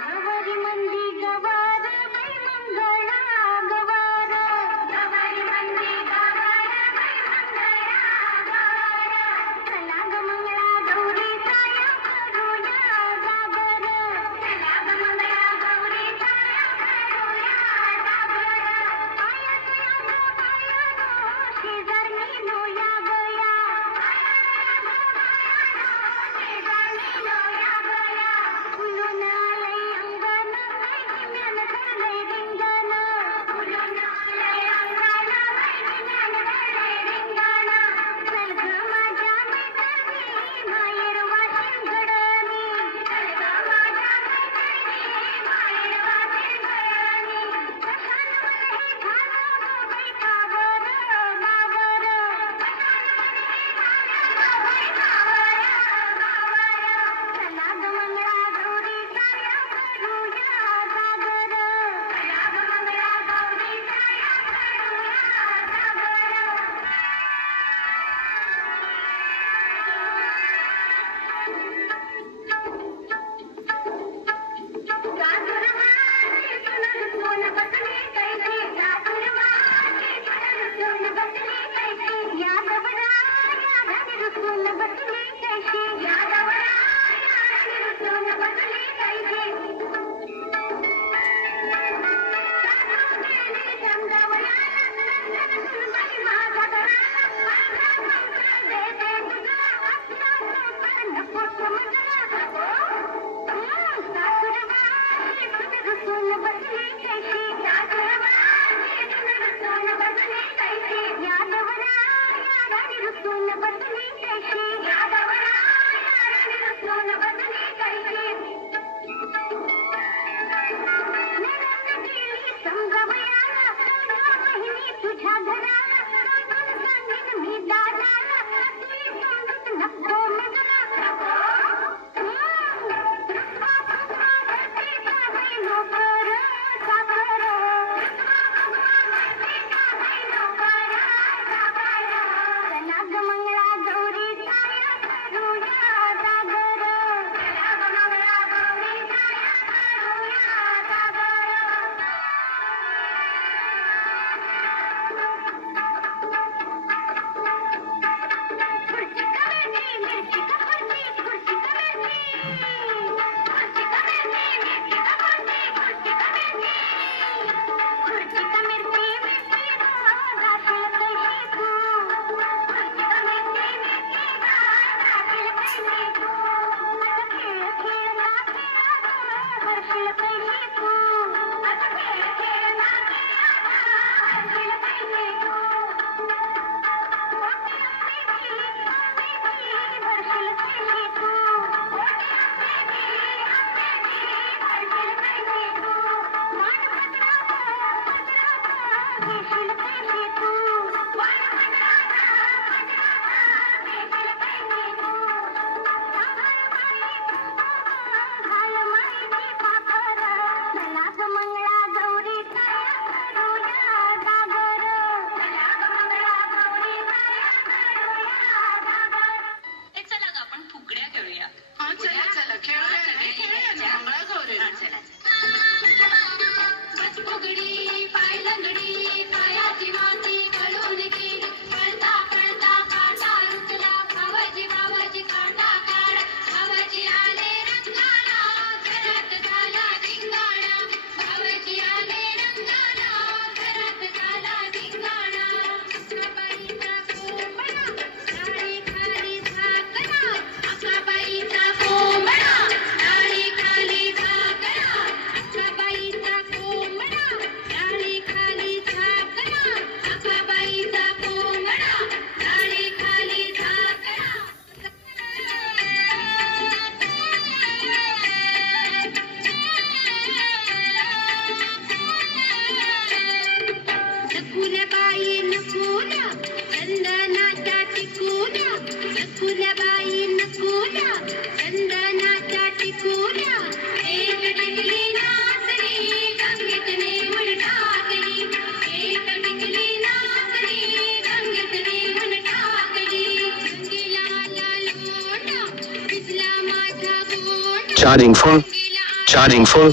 गवारी मंदी गवार बाई मंगळा गवार गवारी मंदी गवार बाई मंगळा गवार चला ग मंगळा गौरी साया करूया जागर चला ग मंगळा गौरी साया करूया जागर पाया तुया गो पाया गो शेजारनी लोया गया पाया तुया गो शेजारनी लोया गया फुलून आलंय अंगण बाई गिन्यान धरलंय रिंगण फुलून आलंय अंगण बाई गिन्यान धरलंय रिंगण चल ग माझ्या मैत्रिणी माहेर वाशिम गडणी चल ग माझ्या मैत्रिणी माहेर वाशिम गडणी कशान मन हे झालं ग बाई कावर गावर कशान मन हे झालं ग बाई कावर गावर चला ग मंगळा गौरी साया करूया जागर चला ग मंगळा गौरी साया करूया जागर गाजरमाची सुनर सोन बसली कैसी जागरमाची सुनर सोन बसली कैसी या गवरा या राणी रुसून बसली कैसी या गवरा या राणी रुसून बसली कैसी सासू गेली समजावयाला नंदन सुनबाई माझा घराला माझा संसार देते तुझा आपला संसार नको समजला सासूरबाई सुनर सोन बसली कैसी सासूरबाई सुनर सोन बसली कैसी या गवरा या राणी रुसून बसली कैसी या गवरा या राणी रुसून बसली कैसी नणंद गेली समजावयाला तुझ्या बहिणी तुझ्या घराला समजून सांगेन मी दादाला तुझी तोंडूत नको मजला रुसवा फुसवा भरते का बाई नोकर चाकर Charging full. Charging full.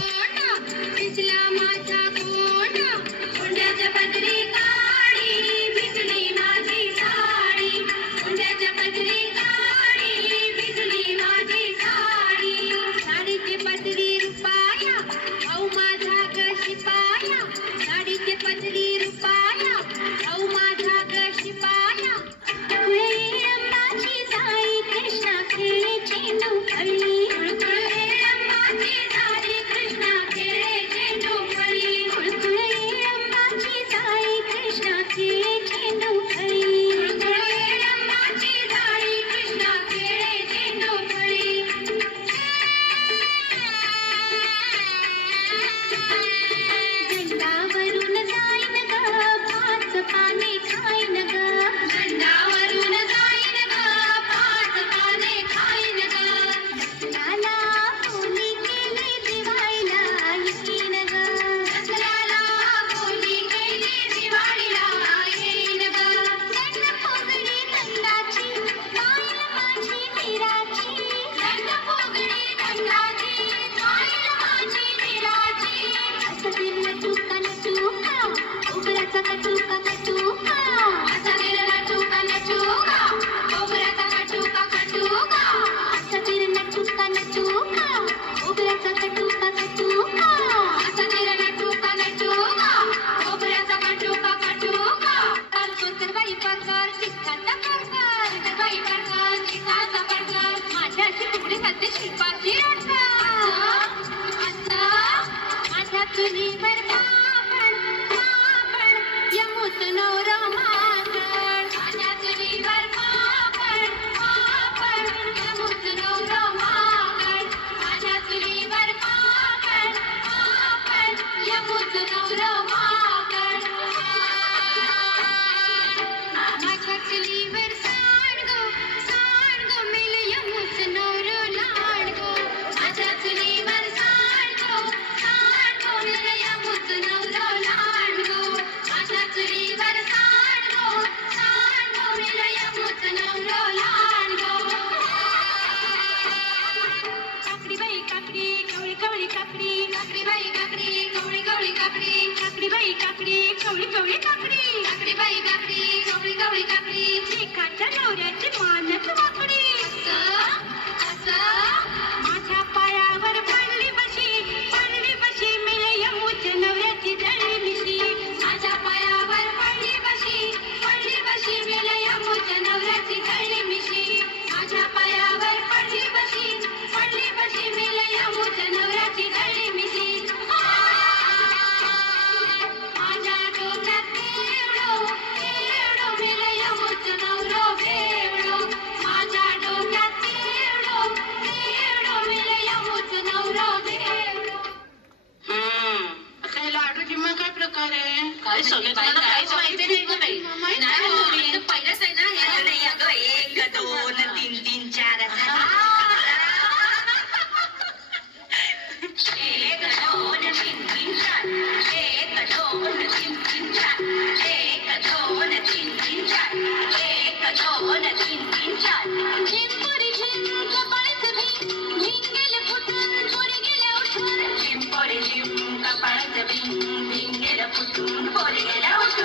Por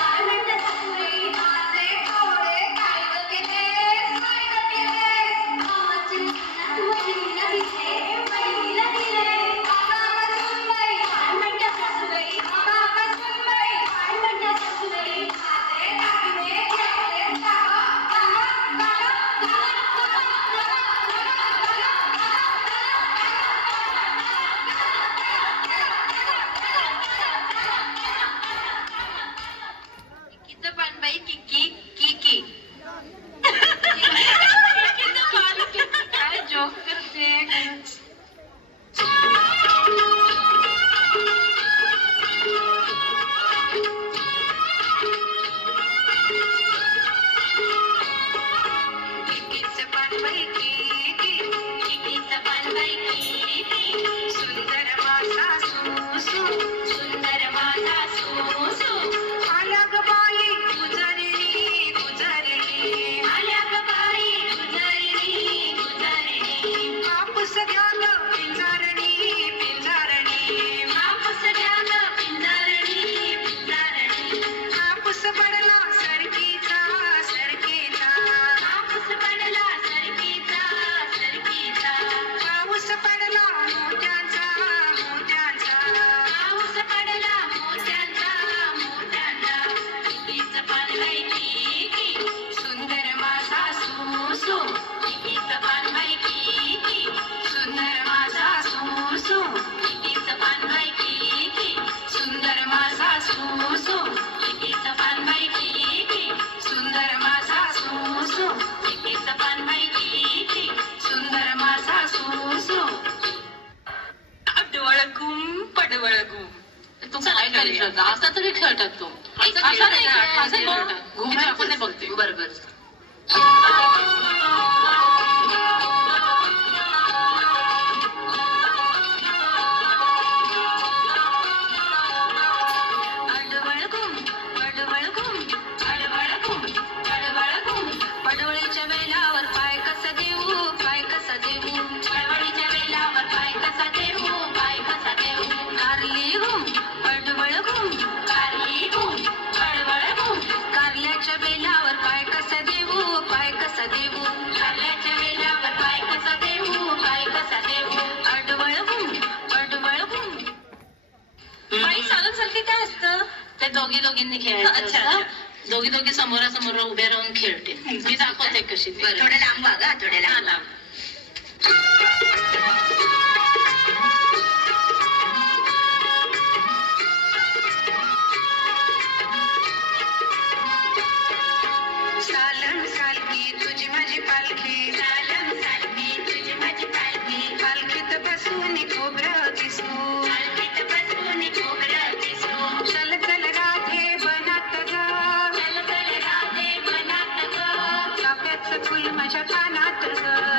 खेळ खेळता असा तरी खेळतात तो असा नाही असं घुमत बघते बरोबर पडवळीच्या वेलावर पाय कसा देऊ पाय कसा देऊ पडवळीच्या वेलावर पाय कसा देऊ पाय कसा देऊ कारली घुम पडवळ घुम कारली घुम पडवळ घुम कारल्याच्या वेलावर पाय कसा देऊ पाय कसा देऊ कारल्याच्या वेलावर पाय कसा देऊ पाय कसा देऊ अडवळ घुम पडवळ घुम बाई चालत चालते काय असतं ते दोघींनी खेळायचं दोघी समोरासमोर उभे राहून खेळते मी दाखवते कशी थोड्या लांब वागा थोड्या लांब सालन सालकी तुझी माझी पालखी सालन सालकी तुझी माझी पालखी पालखीत बसून खोबरं किसू पालखीत बसून खोबरं किसू चल चल राधे बनात ग चल चल राधे बनात ग चाफ्याचं फुल माझ्या कानात ग